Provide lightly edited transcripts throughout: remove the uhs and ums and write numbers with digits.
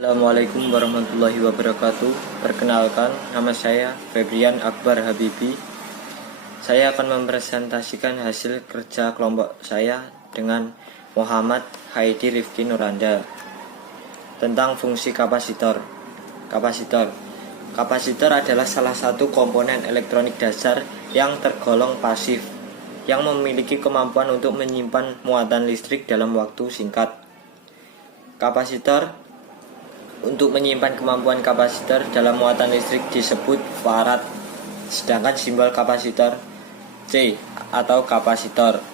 Assalamualaikum warahmatullahi wabarakatuh. Perkenalkan, nama saya Febrian Akbar Habibi. Saya akan mempresentasikan hasil kerja kelompok saya dengan Muhammad Haidi Rifki Nuranda tentang fungsi kapasitor. Kapasitor adalah salah satu komponen elektronik dasar yang tergolong pasif, yang memiliki kemampuan untuk menyimpan muatan listrik dalam waktu singkat. Untuk menyimpan kemampuan kapasitor dalam muatan listrik disebut farad, sedangkan simbol kapasitor C atau kapasitor.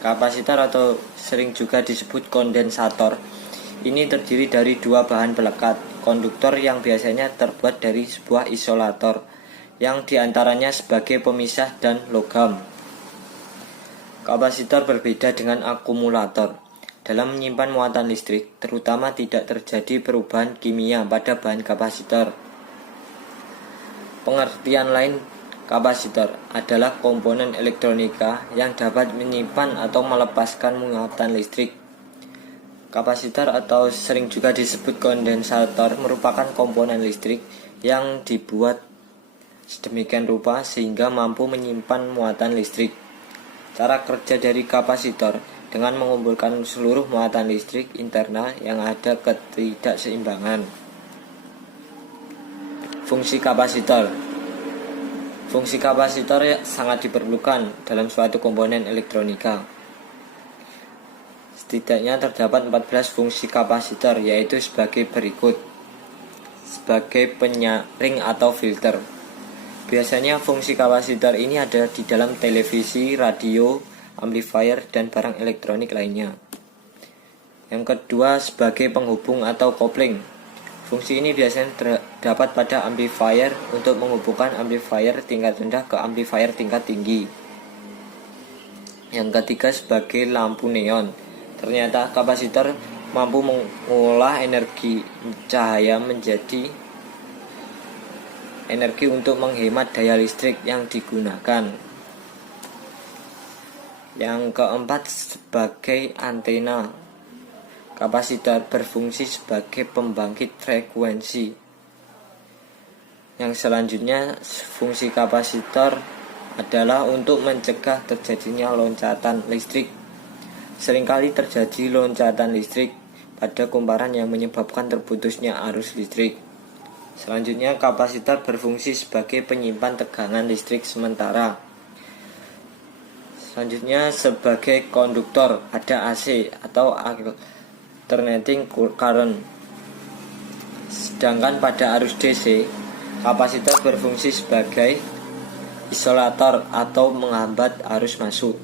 Kapasitor atau sering juga disebut kondensator ini terdiri dari dua bahan pelekat, konduktor yang biasanya terbuat dari sebuah isolator, yang diantaranya sebagai pemisah dan logam. Kapasitor berbeda dengan akumulator. Dalam menyimpan muatan listrik, terutama tidak terjadi perubahan kimia pada bahan kapasitor. Pengertian lain kapasitor adalah komponen elektronika yang dapat menyimpan atau melepaskan muatan listrik. Kapasitor atau sering juga disebut kondensator merupakan komponen listrik yang dibuat sedemikian rupa sehingga mampu menyimpan muatan listrik. Cara kerja dari kapasitor dengan mengumpulkan seluruh muatan listrik internal yang ada ketidakseimbangan. Fungsi kapasitor sangat diperlukan dalam suatu komponen elektronika. Setidaknya terdapat 14 fungsi kapasitor, yaitu sebagai berikut. Sebagai penyaring atau filter. Biasanya fungsi kapasitor ini ada di dalam televisi, radio, amplifier, dan barang elektronik lainnya. Yang kedua, sebagai penghubung atau kopling. Fungsi ini biasanya terdapat pada amplifier untuk menghubungkan amplifier tingkat rendah ke amplifier tingkat tinggi. Yang ketiga, sebagai lampu neon. Ternyata kapasitor mampu mengolah energi cahaya menjadi energi untuk menghemat daya listrik yang digunakan. Yang keempat, sebagai antena. Kapasitor berfungsi sebagai pembangkit frekuensi. Yang selanjutnya, fungsi kapasitor adalah untuk mencegah terjadinya loncatan listrik. Seringkali terjadi loncatan listrik pada kumparan yang menyebabkan terputusnya arus listrik. Selanjutnya, kapasitor berfungsi sebagai penyimpan tegangan listrik sementara. Selanjutnya, sebagai konduktor, ada AC atau alternating current. Sedangkan pada arus DC, kapasitor berfungsi sebagai isolator atau menghambat arus masuk.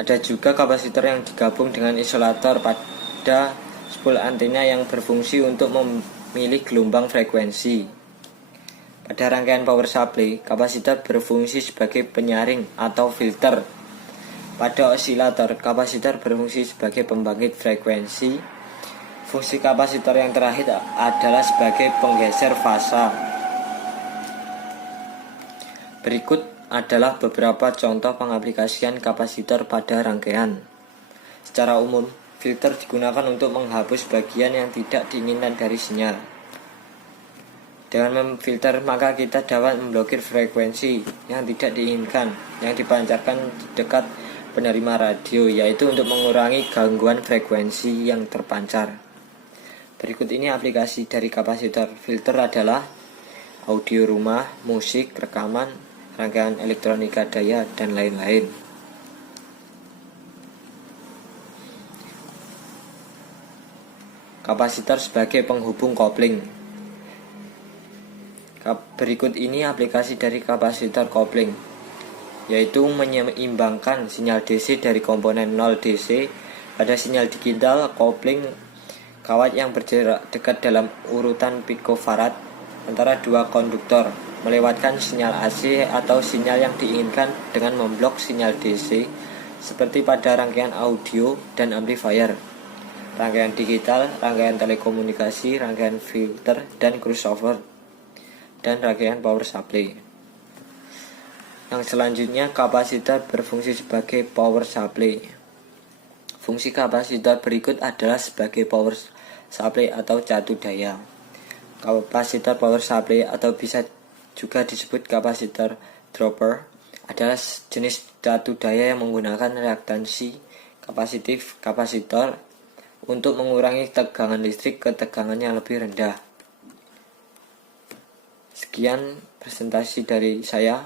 Ada juga kapasitor yang digabung dengan isolator pada spool antena yang berfungsi untuk memilih gelombang frekuensi. Pada rangkaian power supply, kapasitor berfungsi sebagai penyaring atau filter. Pada osilator, kapasitor berfungsi sebagai pembangkit frekuensi. Fungsi kapasitor yang terakhir adalah sebagai penggeser fasa. Berikut adalah beberapa contoh pengaplikasian kapasitor pada rangkaian. Secara umum, filter digunakan untuk menghapus bagian yang tidak diinginkan dari sinyal. Dengan memfilter, maka kita dapat memblokir frekuensi yang tidak diinginkan yang dipancarkan di dekat penerima radio, yaitu untuk mengurangi gangguan frekuensi yang terpancar. Berikut ini aplikasi dari kapasitor filter adalah audio rumah, musik, rekaman, rangkaian elektronika daya, dan lain-lain. Kapasitor sebagai penghubung kopling. Berikut ini aplikasi dari kapasitor kopling, yaitu menyeimbangkan sinyal DC dari komponen 0 DC pada sinyal digital. Kopling kawat yang berjarak dekat dalam urutan picofarad antara dua konduktor melewatkan sinyal AC atau sinyal yang diinginkan dengan memblok sinyal DC, seperti pada rangkaian audio dan amplifier, rangkaian digital, rangkaian telekomunikasi, rangkaian filter dan crossover, dan rangkaian power supply. Yang selanjutnya, kapasitor berfungsi sebagai power supply. Fungsi kapasitor berikut adalah sebagai power supply atau catu daya. Kapasitor power supply atau bisa juga disebut kapasitor dropper adalah jenis catu daya yang menggunakan reaktansi kapasitif kapasitor untuk mengurangi tegangan listrik ke tegangan yang lebih rendah. Sekian presentasi dari saya.